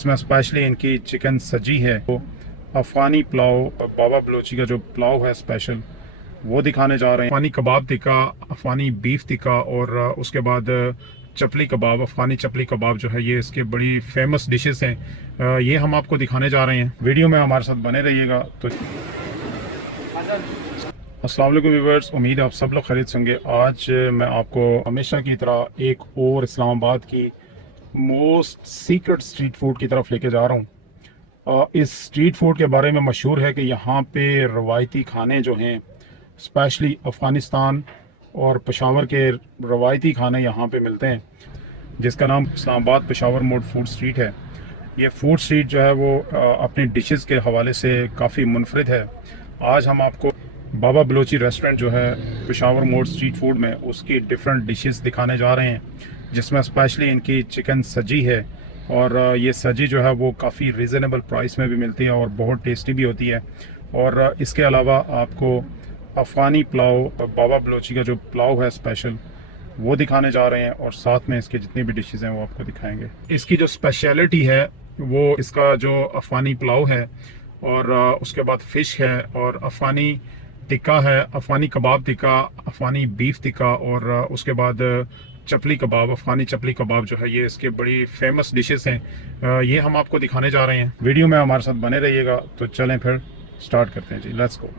इसमें स्पेशली इनकी चिकन सजी है, तो अफ़गानी पुलाव, बाबा बलोची का जो पुलाव है स्पेशल, वो दिखाने जा रहे हैं। अफ़गानी कबाब टिक्का, अफ़गानी बीफ टिक्का और उसके बाद चपली कबाब, अफ़गानी चपली कबाब जो है, ये इसके बड़ी फेमस डिशेस हैं। ये हम आपको दिखाने जा रहे हैं। वीडियो में हमारे साथ बने रहिएगा। तो अस्सलाम वालेकुम व्यूअर्स, उम्मीद है आप सब लोग खरीद होंगे। आज मैं आपको हमेशा की तरह एक और इस्लामाबाद की मोस्ट सीक्रेट स्ट्रीट फूड की तरफ लेके जा रहा हूँ। इस स्ट्रीट फूड के बारे में मशहूर है कि यहाँ पे रवायती खाने जो हैं, स्पेशली अफ़गानिस्तान और पेशावर के रवायती खाने यहाँ पे मिलते हैं, जिसका नाम Islamabad Peshawar mode food street है। ये फूड स्ट्रीट जो है वो अपनी डिशेस के हवाले से काफ़ी मुनफरिद है। आज हम आपको बाबा बलोची रेस्टोरेंट जो है पेशावर मोड स्ट्रीट फूड में, उसकी डिफरेंट डिशेस दिखाने जा रहे हैं, जिसमें स्पेशली इनकी चिकन सजी है। और ये सजी जो है वो काफ़ी रीज़नेबल प्राइस में भी मिलती है और बहुत टेस्टी भी होती है। और इसके अलावा आपको अफ़गानी पुलाव, बाबा बलोची का जो पुलाव है स्पेशल, वो दिखाने जा रहे हैं और साथ में इसके जितनी भी डिशेस हैं वो आपको दिखाएंगे। इसकी जो स्पेशलिटी है वो इसका जो अफ़गानी पुलाव है और उसके बाद फ़िश है और अफ़गानी टिक्का है, अफ़गानी कबाब टिक्का, अफ़गानी बीफ टिक्का और उसके बाद चपली कबाब, अफ़गानी चपली कबाब जो है, ये इसके बड़ी फेमस डिशेस हैं। ये हम आपको दिखाने जा रहे हैं। वीडियो में हमारे साथ बने रहिएगा। तो चलें फिर स्टार्ट करते हैं जी, लेट्स गो।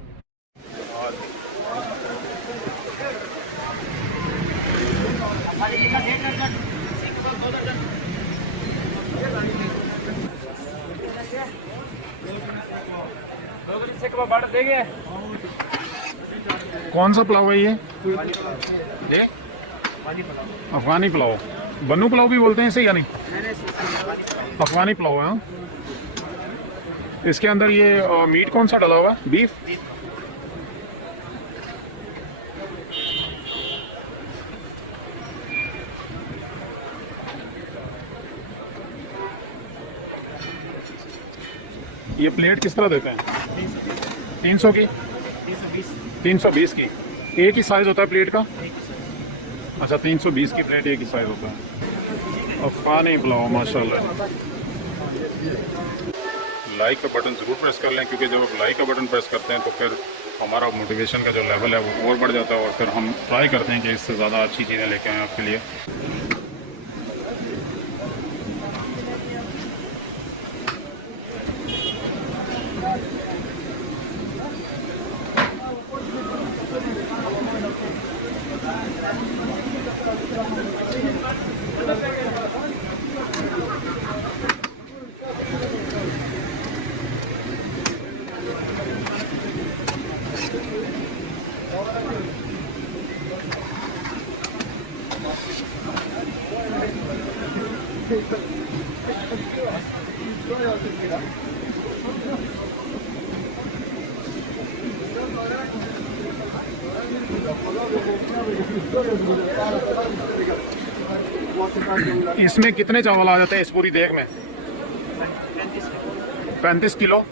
कौन सा पुलाव है ये? अफ़गानी पुलाव, बन्नू पुलाव भी बोलते हैं इसे या नहीं? अफ़गानी पुलाव है। हाँ? इसके अंदर ये मीट कौन सा डला हुआ है? बीफ? ये प्लेट किस तरह देते हैं? 300 की? 320 की। एक ही साइज़ होता है प्लेट का? अच्छा, 320 की प्लेट एक ही साइज़ होता है। अफ़गानी पुलाव माशाल्लाह। लाइक का बटन ज़रूर प्रेस कर लें, क्योंकि जब आप लाइक का बटन प्रेस करते हैं तो फिर हमारा मोटिवेशन का जो लेवल है वो और बढ़ जाता है और फिर हम ट्राई करते हैं कि इससे ज़्यादा अच्छी चीज़ें लेके आएँ आपके लिए। इसमें कितने चावल आ जाते हैं इस पूरी देग में? 35 किलो।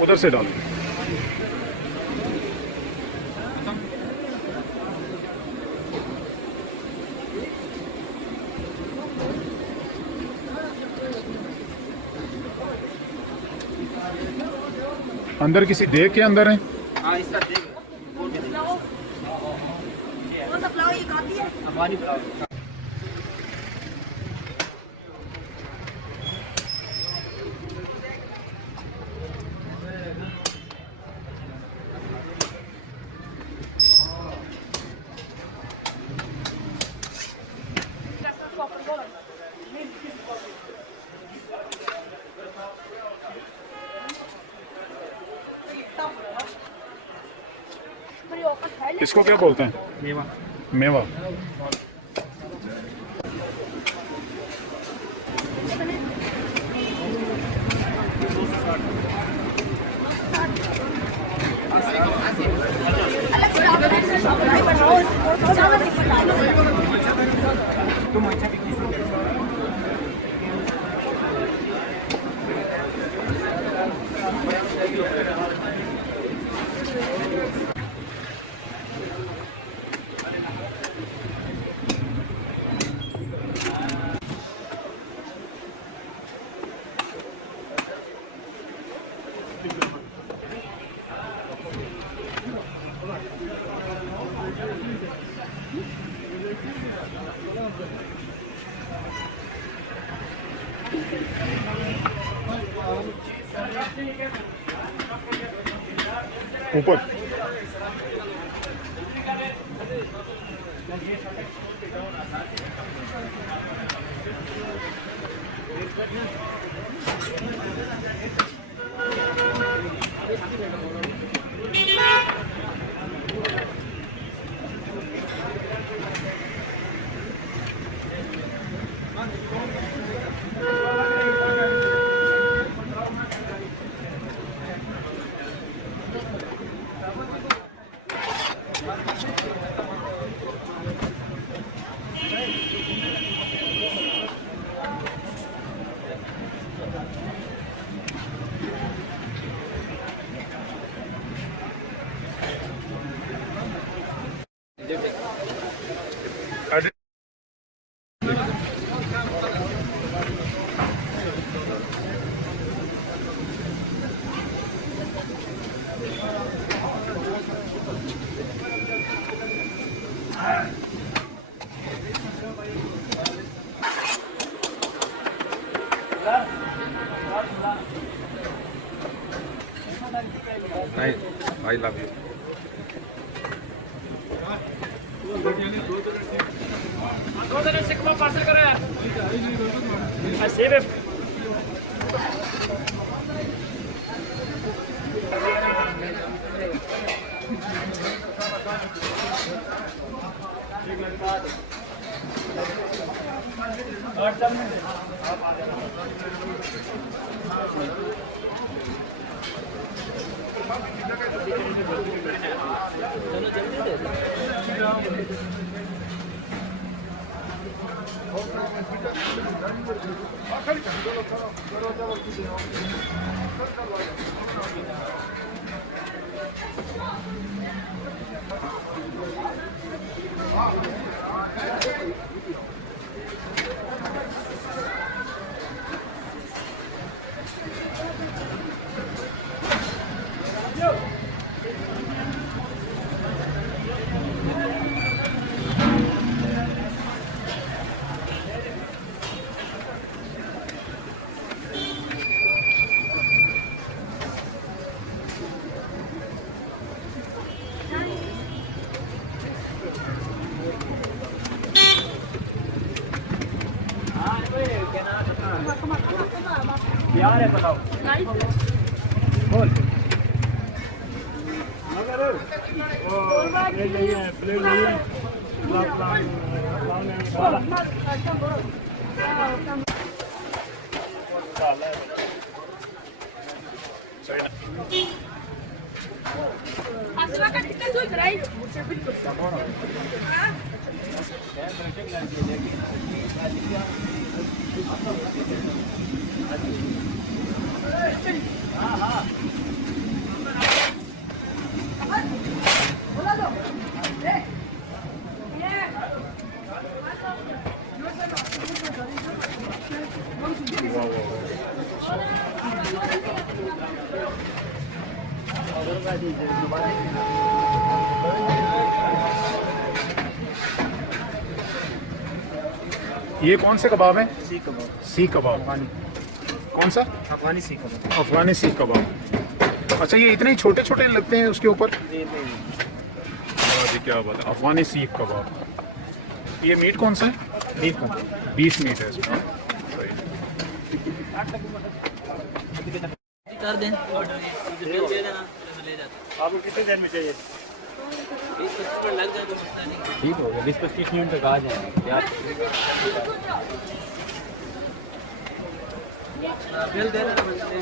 उधर से डाल। अंदर किसी देग के अंदर है? हाँ, इसका देग। कौन सा पुलाव ये खाती है? अफ़गानी पुलाव। इसको क्या बोलते हैं? मेवा। मेवा। ऊपर I love you. यार है बताओ बोल मगर वो प्लेट नहीं है प्लेट नहीं है ये कौन से कबाब हैं? सीख कबाब। सीख कबाब। कौन सा? अफगानी सीख कबाब। अफगानी सीख कबाब। अच्छा, ये इतने छोटे छोटे लगते हैं उसके ऊपर? जी क्या बात है, अफगानी सीख कबाब। ये मीट कौन सा है? बीफ का। बीफ मीट है इसमें। कर दें ऑर्डर बिल दे देना ले जाते। आपको कितनी देर में चाहिए? 20-25 मिनट लग जाए तो मसला नहीं। ठीक हो गया, 20-25 मिनट तक आ जाएंगे। बिल दे देना मसले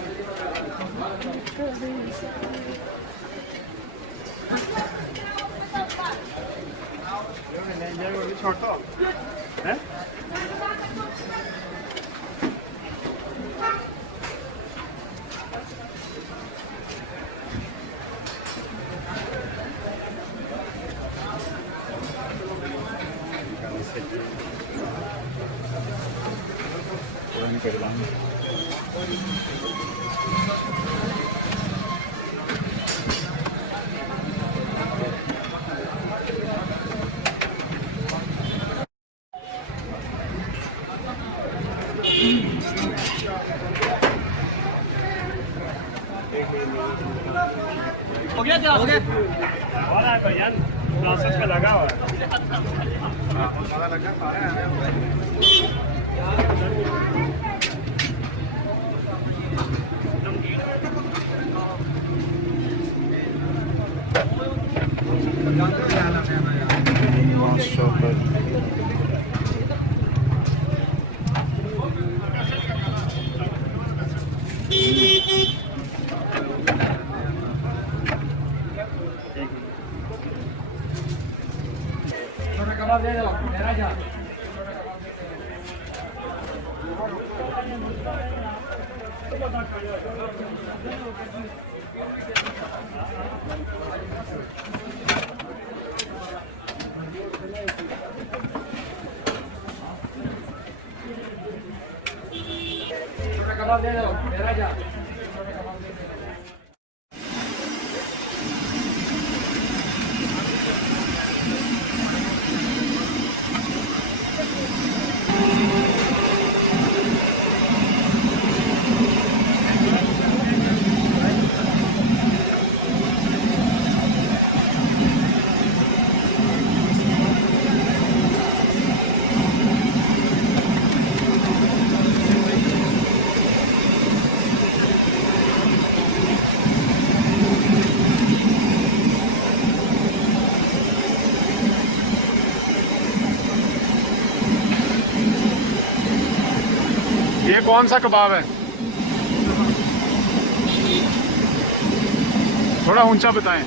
छोड़ो हैं? पे खिलाएंगे। हो गया क्या? हो गया। और है भैया प्रोसेस में लगा हुआ है। ये कौन सा कबाब है? थोड़ा ऊंचा बताएं।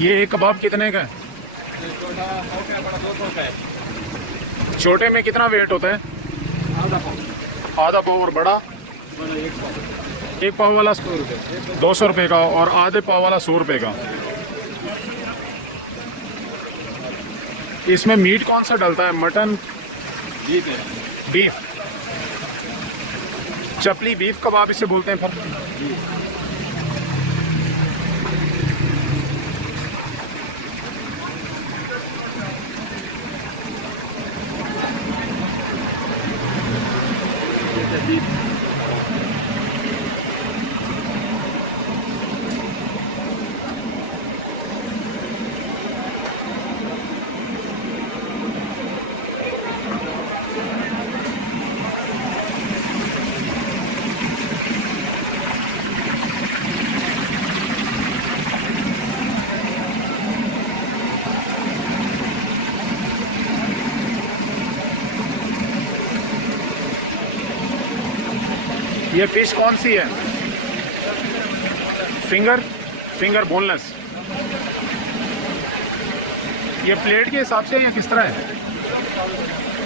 ये एक कबाब कितने का है? छोटे में कितना वेट होता है? आधा पाव। और बड़ा? एक पाव वाला 200 रुपये का और आधे पाव वाला 100 रुपये का। इसमें मीट कौन सा डलता है? Mutton, beef? Chapli beef kebab इसे बोलते हैं फिर। ये फिश कौन सी है? Finger boneless. ये प्लेट के हिसाब से या किस तरह है?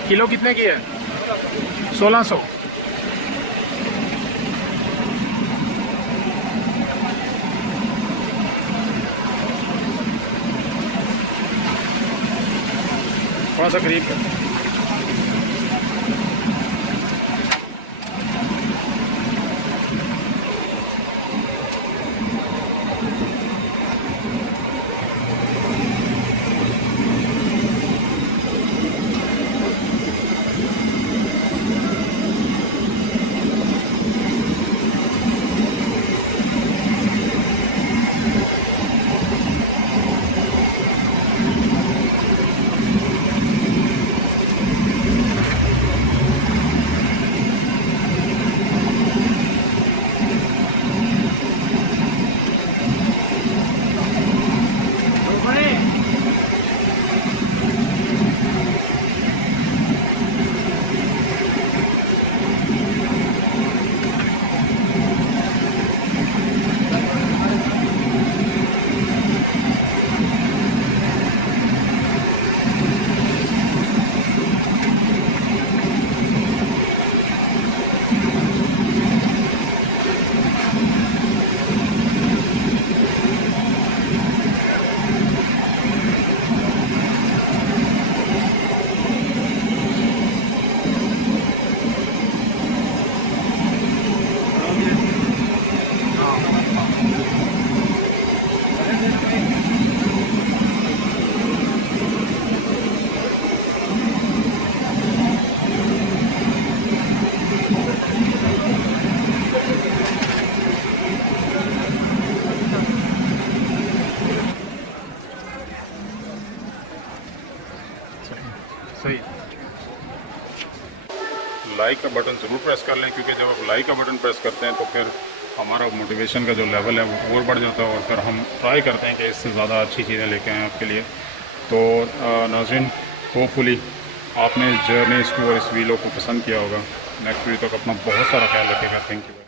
किलो कितने की है? 1600। थोड़ा सा करीब कर। सही। लाइक का बटन ज़रूर प्रेस कर लें, क्योंकि जब आप लाइक का बटन प्रेस करते हैं तो फिर हमारा मोटिवेशन का जो लेवल है वो और बढ़ जाता है और फिर हम ट्राई करते हैं कि इससे ज़्यादा अच्छी चीज़ें लेके आएँ आपके लिए। तो नाज़रीन, होपफुली आपने इस जर्नी इसको और इस वीडियो को पसंद किया होगा। नेक्स्ट वीडियो तक अपना बहुत सारा ख्याल रखिएगा। Thank you.